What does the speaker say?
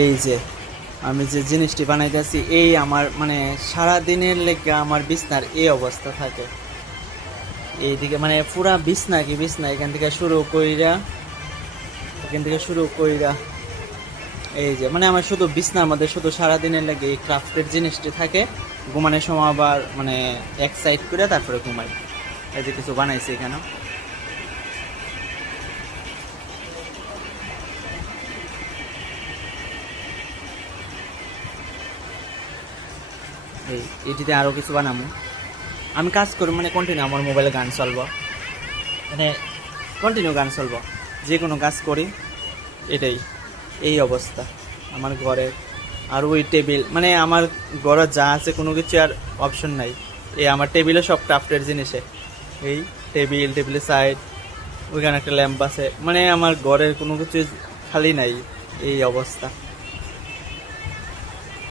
এই যে আমি যে জিনিসটি বানাইতেছি, এই আমার মানে সারা দিনের লেগে আমার বিছনার এই অবস্থা থাকে। এইদিকে মানে পুরা বিছনা কি বিছনা, এখান থেকে শুরু কইরা এই যে মানে আমার শুধু বিছনার মধ্যে শুধু সারা দিনের লেগে এই ক্রাফটের জিনিসটি থাকে। ঘুমানোর সময় আবার মানে এক সাইড করে তারপরে ঘুমাই। এই যে কিছু বানাইছি এখানে। এটিতে আরো কিছু বানাবো। আমি কাজ করি মানে কন্টিনিউ আমার মোবাইলে গান চলবো, মানে কন্টিনিউ গান চলবো, যে কোনো কাজ করি। এটাই এই অবস্থা আমার ঘরের। আর ওই টেবিল মানে আমার ঘরে যা আছে কোনো কিছু আর অপশন নাই। এই আমার টেবিলে সব ক্রাফটের জিনিসে। এই টেবিলের সাইড, ওইখানে একটা ল্যাম্প আছে, মানে আমার ঘরের কোনো কিছু খালি নাই। এই অবস্থা।